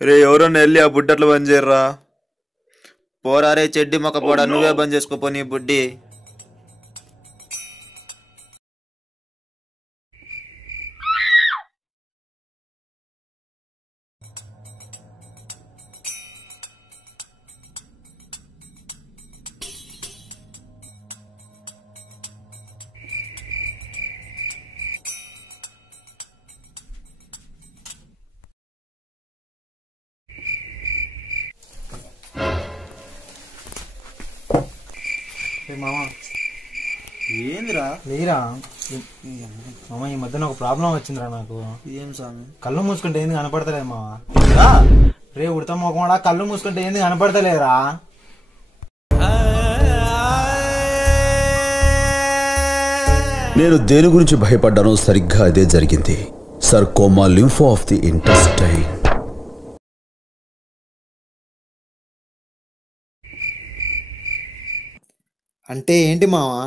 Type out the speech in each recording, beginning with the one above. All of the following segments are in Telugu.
రే ఎవరన్నా వెళ్ళి ఆ బుడ్డట్లు బంద్ చేయర్రా. పోరా రే చెడ్డి మొక్క పోడా, నువ్వే బంద్ చేసుకోపో నీ బుడ్డి. మామ ఏందిరా? లేరా మామ, ఈ మధ్యన ఒక ప్రాబ్లం వచ్చిందిరా నాకు. ఏం స్వామి? కళ్ళు మూసుకుంటే ఏంది కనపడతలేదు మామ. రే ఉడతా మొక్కడా, కళ్ళు మూసుకుంటే ఏంది కనపడతలేదురా. నేను దేని గురించి భయపడ్డానో సరిగ్గా అదే జరిగింది. Sarcoma lympho of the intestine. అంటే ఏంటి మావా?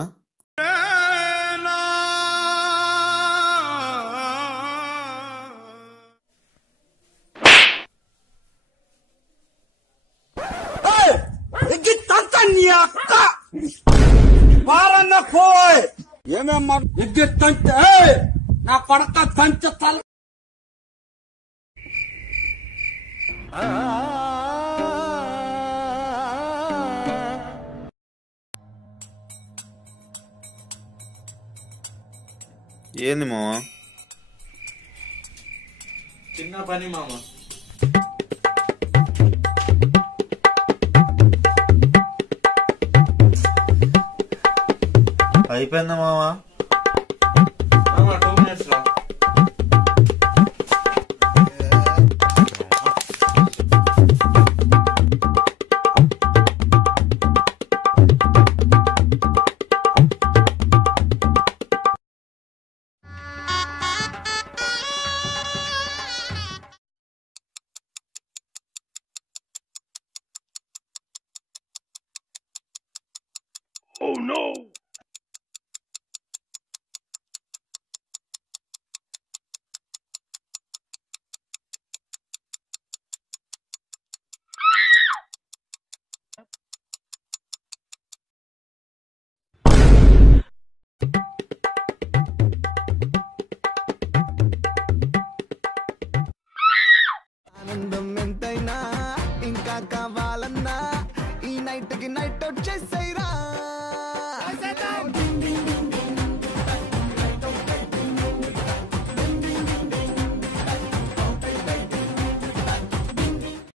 నా కొడక తంచ తల ఏంది మావా? చిన్న పని మామ. అయిపోయిందా మావా? 2 minutes రా. Oh no! ఆనందం ఎంతైనా ఇంకా కావాలన్నా ఈ నైట్ కి నైట్ వచ్చేసైరా.